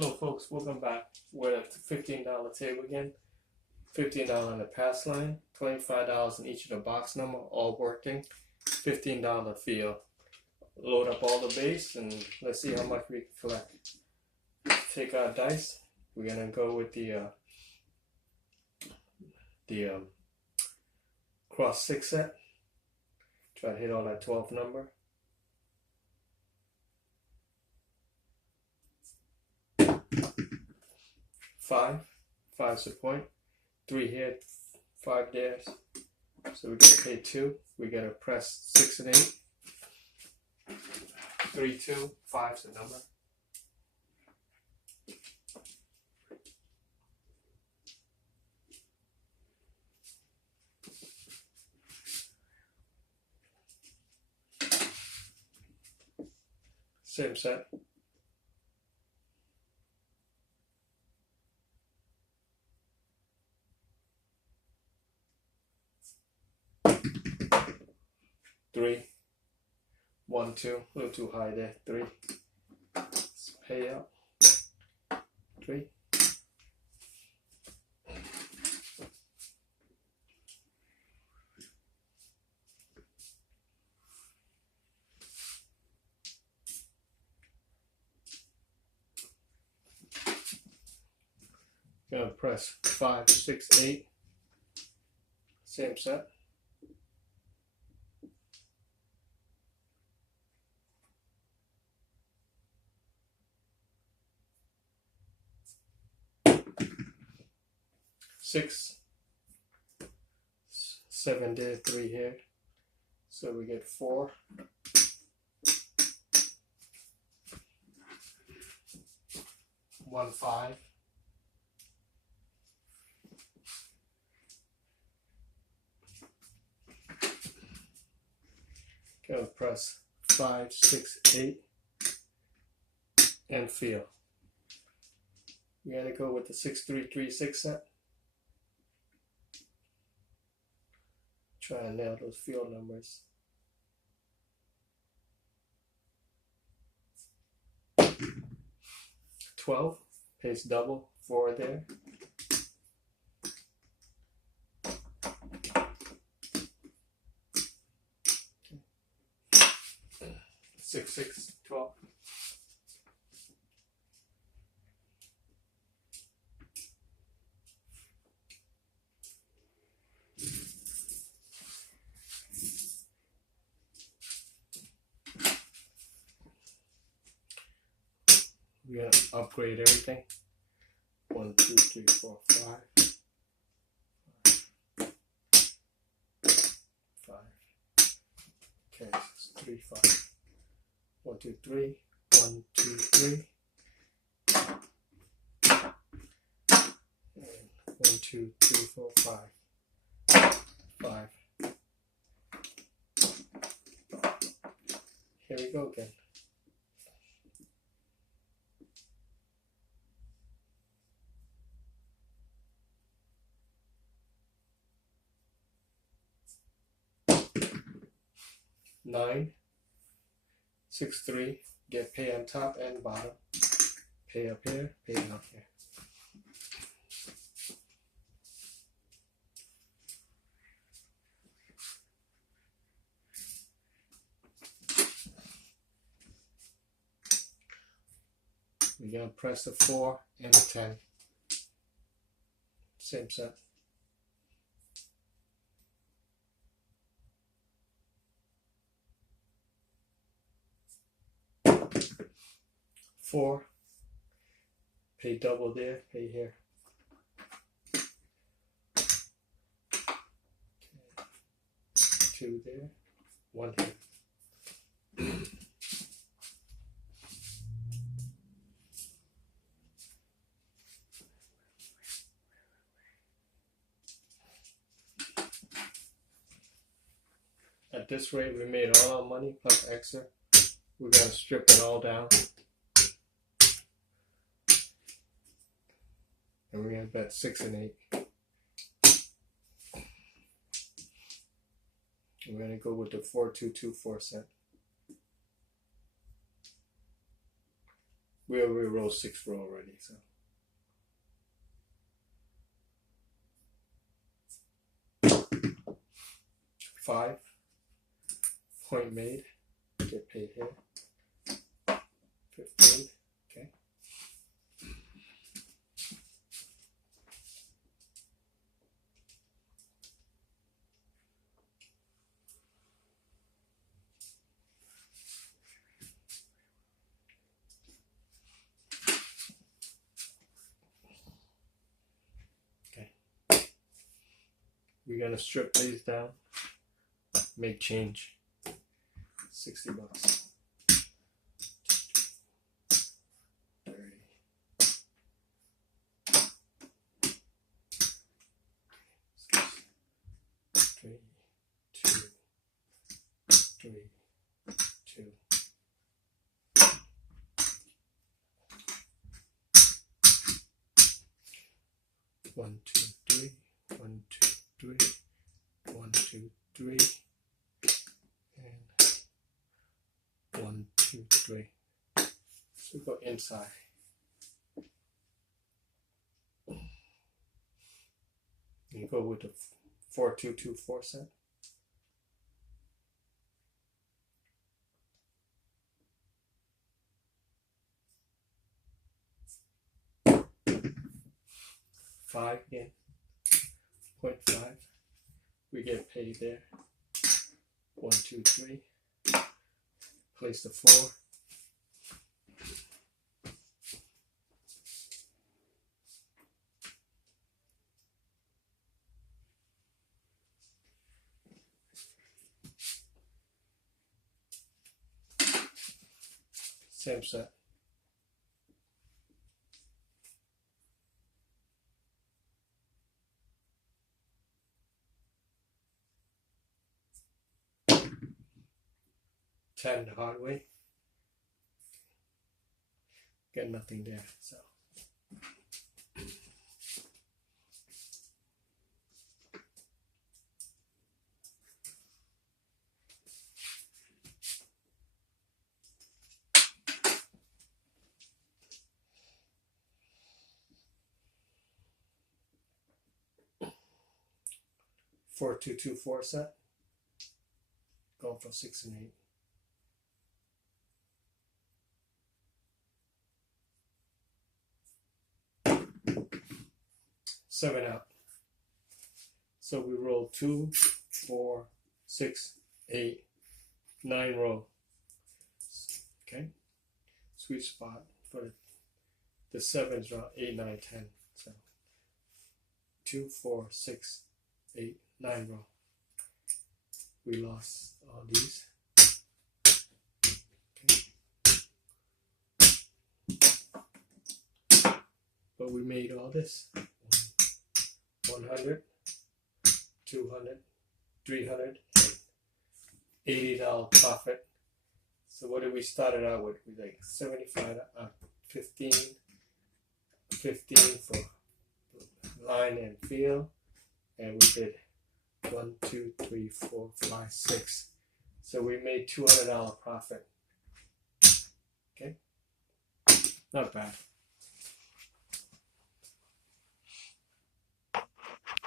Hello folks, welcome back. We're at the $15 table again. $15 on the pass line, $25 in each of the box number, all working. $15 field. Load up all the base and let's see how much we can collect. Take our dice. We're gonna go with the cross 6 set. Try to hit all that 12th number. Five's the point. 3 here, 5 there. So we gotta pay 2. We gotta press 6 and 8. 3, 2, 5's the number. Same set. Three, 1, 2, a little too high there. 3, let's pay up. 3, gonna press 5, 6, 8. Same set. Six, 7 there, 3 here. So we get 4. 1, 5. Gonna press 5, 6, 8 and feel. We're gonna go with the 6, 3, 3, 6 set. Try and nail those field numbers. $12, pays double, 4 there. Okay. 6, 6, 12. We're gonna upgrade everything. 1, 2, 3, 4, 5. 5. Okay, it's 3, 5. 1, 2, 3. 1, 2, 3. And 1, 2, 3, 4, 5. 5. Here we go again. Nine, 6, 3, get pay on top and bottom. Pay up here, pay up here. We're gonna press the 4 and the 10. Same set. Four, pay double there, pay here. Okay. 2 there, 1 here. At this rate, we made all our money plus extra. We're gonna strip it all down. And we're gonna bet 6 and 8. We're gonna go with the 4-2-2-4 set. We we already rolled 6 row already, so. $5 point made, get paid here. 15, okay. We're gonna strip these down, make change. $60. 30. 3, 2, 3, 2. One, two, three. 1, 2, 3. 1, 2, 3. And 1, 2, 3. So we go inside. You go with the 4-2-2-4 set. Five again. 0.5. We get paid there. 1, 2, 3. Place the 4. Same set. $10 the hard way. Get nothing there, so. Four, 2, 2, 4 set. Going for 6 and 8. Seven out. So we roll 2, 4, 6, 8, 9 roll. Okay. Sweet spot for the sevens around 8, 9, 10. So 2, 4, 6, 8, 9 roll. We lost all these. Okay. But we made all this. 100, 200, 300, $80 profit. So what did we start it out with? We like 75, 15 for line and field, and we did 1, 2, 3, 4, 5, 6. So we made $200 profit. Okay, not bad.